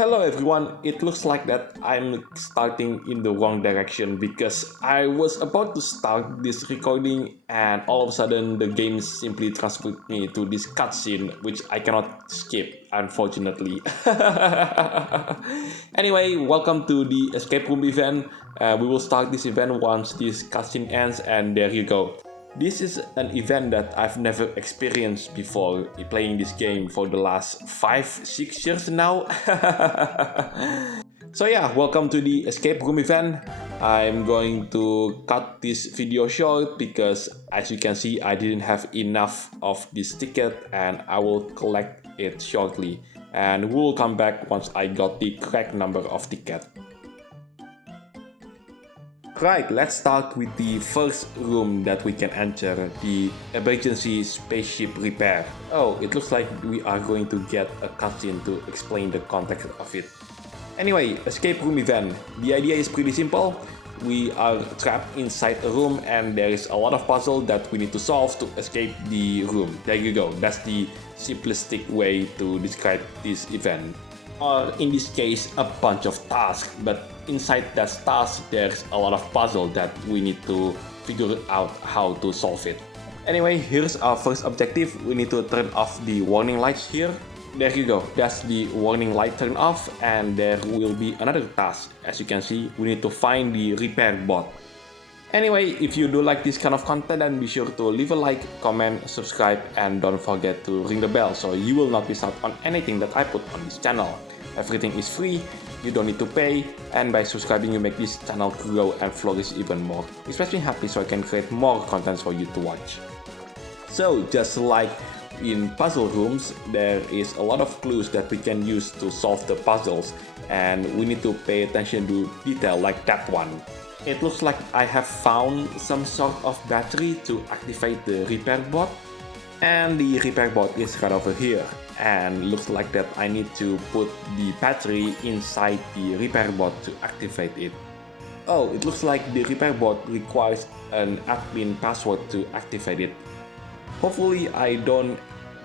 Hello everyone, it looks like that I'm starting in the wrong direction because I was about to start this recording and all of a sudden the game simply transferred me to this cutscene which I cannot skip, unfortunately. Anyway, welcome to the escape room event. We will start this event once this cutscene ends, and there you go. This is an event that I've never experienced before playing this game for the last 5-6 years now. So yeah, welcome to the escape room event. I'm going to cut this video short because as you can see I didn't have enough of this ticket, and I will collect it shortly, and we will come back once I got the correct number of ticket. Right, let's start with the first room that we can enter, the emergency spaceship repair. Oh, it looks like we are going to get a cutscene to explain the context of it. Anyway, escape room event. The idea is pretty simple. We are trapped inside a room and there is a lot of puzzle that we need to solve to escape the room. There you go, that's the simplistic way to describe this event. Or in this case, a bunch of tasks, but inside that task there's a lot of puzzle that we need to figure out how to solve it. Anyway, here's our first objective. We need to turn off the warning lights here. There you go, that's the warning light turned off, and there will be another task. As you can see, we need to find the repair bot. Anyway, if you do like this kind of content, then be sure to leave a like, comment, subscribe, and don't forget to ring the bell so you will not miss out on anything that I put on this channel. Everything is free, you don't need to pay, and by subscribing you make this channel grow and flourish even more. It makes me happy so I can create more content for you to watch. So just like in puzzle rooms, there is a lot of clues that we can use to solve the puzzles, and we need to pay attention to detail like that one. It looks like I have found some sort of battery to activate the repair bot, and the repair bot is right over here, and looks like that I need to put the battery inside the repair bot to activate it. Oh, it looks like the repair bot requires an admin password to activate it. Hopefully I don't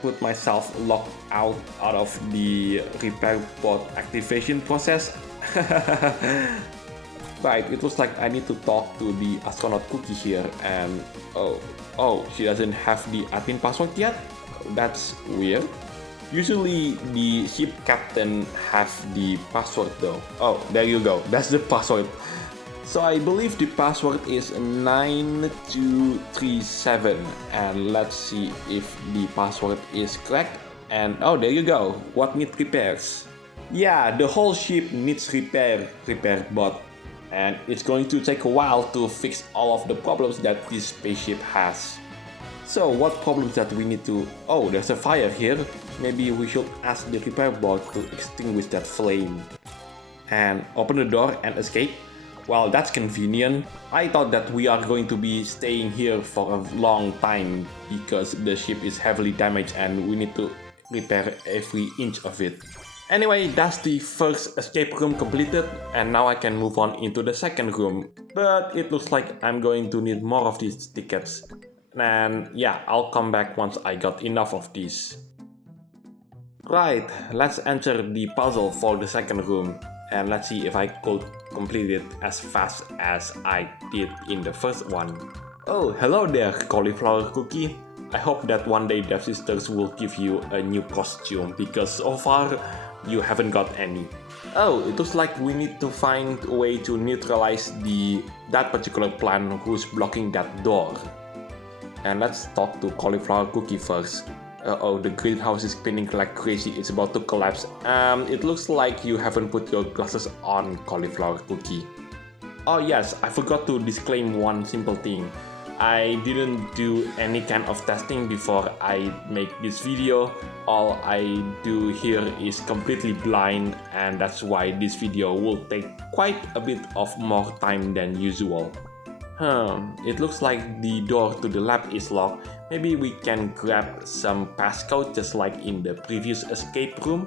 put myself locked out of the repair bot activation process. Right, it looks like I need to talk to the astronaut Cookie here, and oh, she doesn't have the admin password yet? That's weird. Usually the ship captain has the password though. Oh, there you go, that's the password. So I believe the password is 9237, and let's see if the password is correct. And oh, there you go, what needs repairs? Yeah, the whole ship needs repair bot. And it's going to take a while to fix all of the problems that this spaceship has. So what problems that we need to... Oh, there's a fire here. Maybe we should ask the repair bot to extinguish that flame. And open the door and escape. Well, that's convenient. I thought that we are going to be staying here for a long time because the ship is heavily damaged and we need to repair every inch of it. Anyway, that's the first escape room completed, and now I can move on into the second room. But it looks like I'm going to need more of these tickets. And yeah, I'll come back once I got enough of these. Right, let's enter the puzzle for the second room. And let's see if I could complete it as fast as I did in the first one. Oh, hello there, cauliflower cookie. I hope that one day Devsisters will give you a new costume, because so far you haven't got any. Oh, it looks like we need to find a way to neutralize that particular plant who's blocking that door. And let's talk to cauliflower cookie first. Oh, the greenhouse is spinning like crazy, it's about to collapse. It looks like you haven't put your glasses on, cauliflower cookie. Oh yes, I forgot to disclaim one simple thing. I didn't do any kind of testing before I make this video. All I do here is completely blind, and that's why this video will take quite a bit of more time than usual. It looks like the door to the lab is locked. Maybe we can grab some passcode just like in the previous escape room.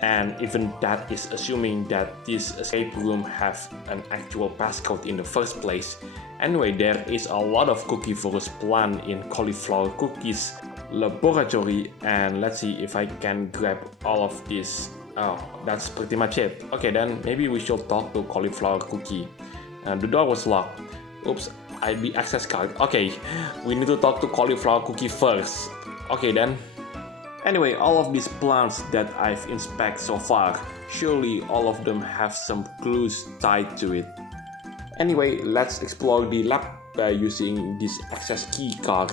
And even that is assuming that this escape room has an actual passcode in the first place. Anyway, there is a lot of Cookievorous plant in cauliflower cookies laboratory, and let's see if I can grab all of these Oh, that's pretty much it. Okay, then maybe we should talk to Cauliflower Cookie. The door was locked. Oops, ID access card. Okay, we need to talk to Cauliflower Cookie first. Okay then. Anyway, all of these plants that I've inspected so far, surely all of them have some clues tied to it. Anyway, let's explore the lab by using this access key card.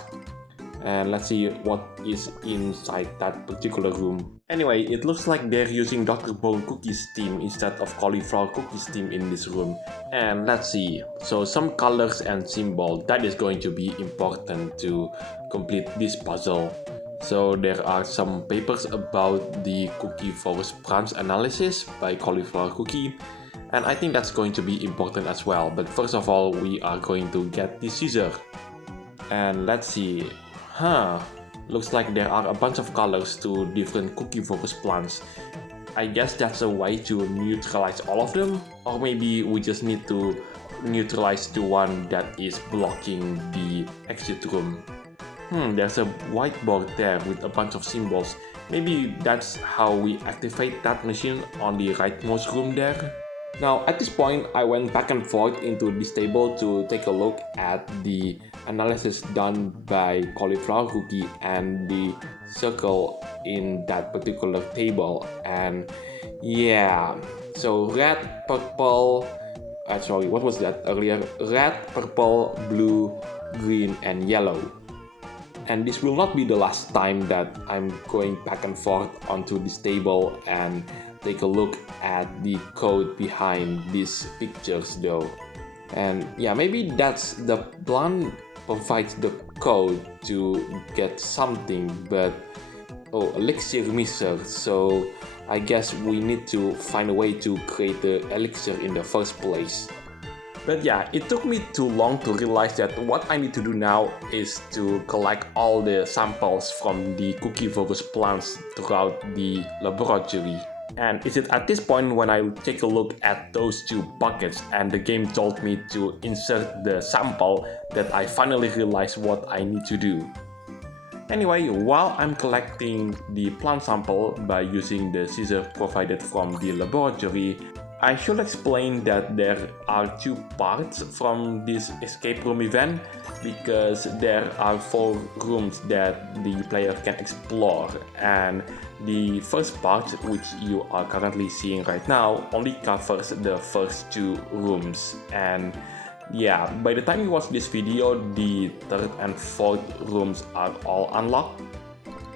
And let's see what is inside that particular room. Anyway, it looks like they're using Dr. Bone Cookie's team instead of Cauliflower Cookie's team in this room. And let's see, so some colors and symbol that is going to be important to complete this puzzle. So there are some papers about the Cookievorous branch analysis by Cauliflower Cookie, and I think that's going to be important as well. But first of all, we are going to get the scissor. And let's see. Looks like there are a bunch of colors to different Cookievorous plants. I guess that's a way to neutralize all of them, or maybe we just need to neutralize the one that is blocking the exit room. There's a whiteboard there with a bunch of symbols. Maybe that's how we activate that machine on the rightmost room there. Now at this point, I went back and forth into this table to take a look at the analysis done by Cauliflower Cookie and the circle in that particular table. And yeah, so red, purple, what was that earlier? Red, purple, blue, green, and yellow. And this will not be the last time that I'm going back and forth onto this table and take a look at the code behind these pictures though. And yeah, maybe that's the plan provides the code to get something, but elixir mixer, so I guess we need to find a way to create the elixir in the first place. But yeah, it took me too long to realize that what I need to do now is to collect all the samples from the Cookievorous plants throughout the laboratory. And it's at this point when I take a look at those two buckets and the game told me to insert the sample that I finally realized what I need to do. Anyway, while I'm collecting the plant sample by using the scissors provided from the laboratory, I should explain that there are two parts from this escape room event because there are 4 rooms that the player can explore, and the first part, which you are currently seeing right now, only covers the first 2 rooms. And yeah, by the time you watch this video, the 3rd and 4th rooms are all unlocked.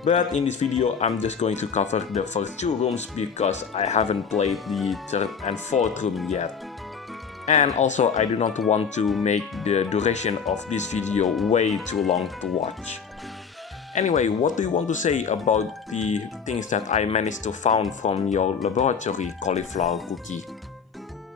But in this video, I'm just going to cover the first 2 rooms because I haven't played the 3rd and 4th room yet. And also, I do not want to make the duration of this video way too long to watch. Anyway, what do you want to say about the things that I managed to find from your laboratory, Cauliflower Cookie?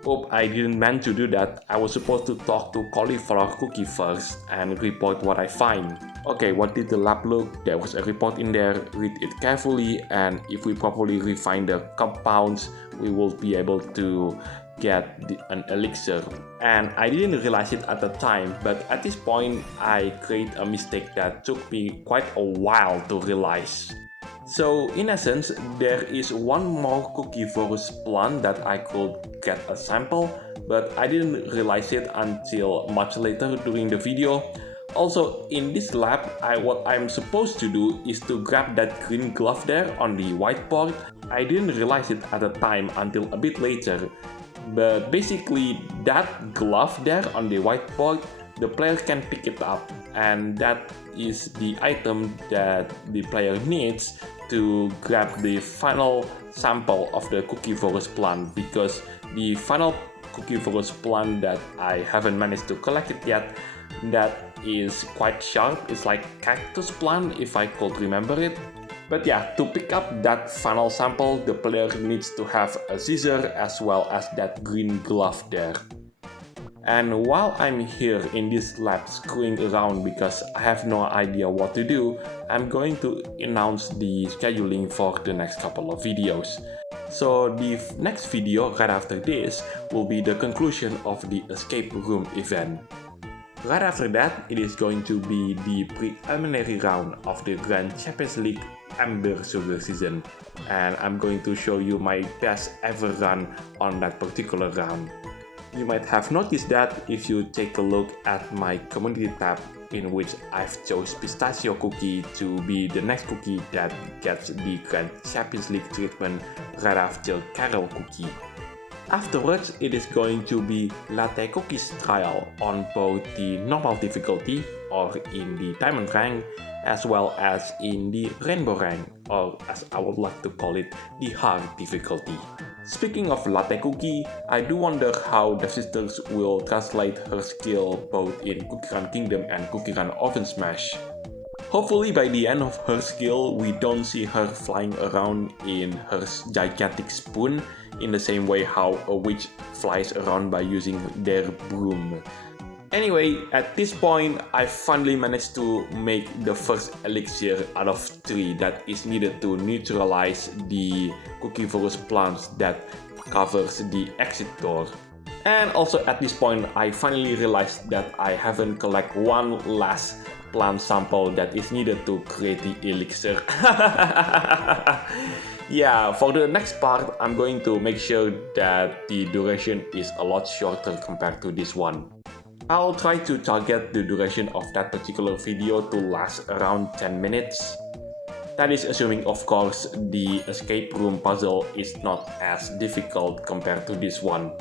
Oh, I didn't mean to do that. I was supposed to talk to Cauliflower Cookie first and report what I find. Okay, what did the lab look? There was a report in there, read it carefully, and if we properly refine the compounds, we will be able to get an elixir. And I didn't realize it at the time, but at this point, I created a mistake that took me quite a while to realize. So in essence, there is one more Cookievorous plant that I could get a sample, but I didn't realize it until much later during the video. Also, in this lab, what I'm supposed to do is to grab that green glove there on the whiteboard. I didn't realize it at the time until a bit later. But basically, that glove there on the whiteboard, the player can pick it up, and that is the item that the player needs to grab the final sample of the Cookievorous plant, because the final Cookievorous plant that I haven't managed to collect it yet, that is quite sharp. It's like cactus plant, if I could remember it. But yeah, to pick up that final sample, the player needs to have a scissor as well as that green glove there. And while I'm here in this lab screwing around because I have no idea what to do, I'm going to announce the scheduling for the next couple of videos. So the next video right after this will be the conclusion of the escape room event. Right after that, it is going to be the preliminary round of the Grand Champions League Amber Sugar season, and I'm going to show you my best ever run on that particular round. You might have noticed that if you take a look at my community tab, in which I've chose Pistachio Cookie to be the next cookie that gets the Grand Champions League treatment right after Caramel Cookie. Afterwards, it is going to be Latte Cookies trial on both the normal difficulty, or in the diamond rank, as well as in the rainbow rank, or as I would like to call it, the hard difficulty. Speaking of Latte Cookie, I do wonder how Devsisters will translate her skill both in CookieRun Kingdom and CookieRun Oven Smash. Hopefully by the end of her skill, we don't see her flying around in her gigantic spoon in the same way how a witch flies around by using their broom. Anyway, at this point, I finally managed to make the first elixir out of 3 that is needed to neutralize the Cookievorous plants that covers the exit door. And also at this point, I finally realized that I haven't collected one last plant sample that is needed to create the elixir. Yeah, for the next part, I'm going to make sure that the duration is a lot shorter compared to this one. I'll try to target the duration of that particular video to last around 10 minutes. That is assuming, of course, the escape room puzzle is not as difficult compared to this one.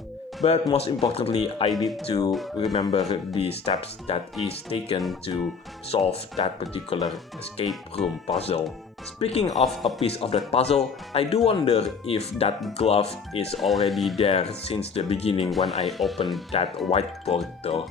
But most importantly, I need to remember the steps that is taken to solve that particular escape room puzzle. Speaking of a piece of that puzzle, I do wonder if that glove is already there since the beginning when I opened that whiteboard though.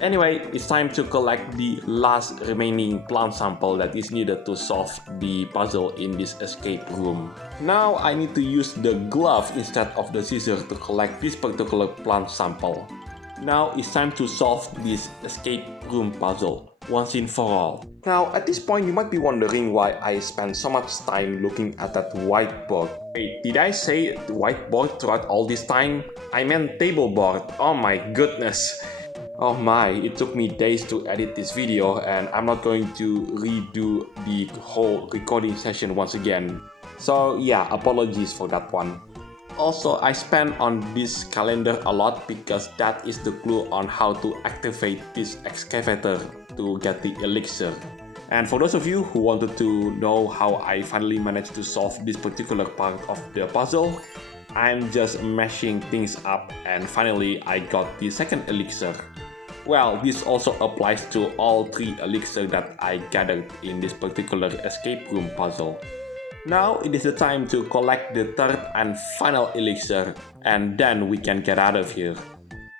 Anyway, it's time to collect the last remaining plant sample that is needed to solve the puzzle in this escape room. Now I need to use the glove instead of the scissors to collect this particular plant sample. Now it's time to solve this escape room puzzle once and for all. Now at this point you might be wondering why I spent so much time looking at that whiteboard. Wait, did I say whiteboard throughout all this time? I meant table board. Oh my goodness. Oh my, it took me days to edit this video and I'm not going to redo the whole recording session once again. So yeah, apologies for that one. Also, I spent on this calendar a lot because that is the clue on how to activate this excavator to get the elixir. And for those of you who wanted to know how I finally managed to solve this particular part of the puzzle, I'm just mashing things up and finally I got the second elixir. Well, this also applies to all 3 elixirs that I gathered in this particular escape room puzzle. Now it is the time to collect the third and final elixir, and then we can get out of here.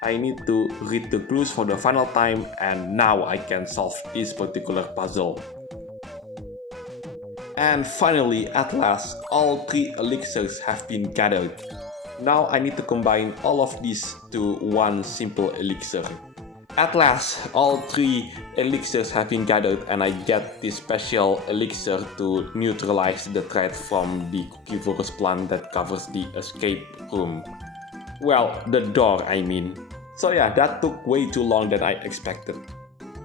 I need to read the clues for the final time, and now I can solve this particular puzzle. And finally, at last, all 3 elixirs have been gathered. Now I need to combine all of these to one simple elixir. At last, all 3 elixirs have been gathered and I get this special elixir to neutralize the threat from the Cookievorous plant that covers the escape room. Well, the door I mean. So yeah, that took way too long than I expected.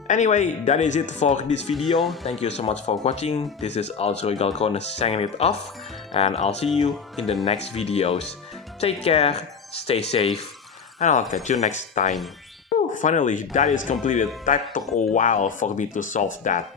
Anyway, that is it for this video. Thank you so much for watching. This is also Galcon signing it off, and I'll see you in the next videos. Take care, stay safe, and I'll catch you next time. Finally, that is completed. That took a while for me to solve that.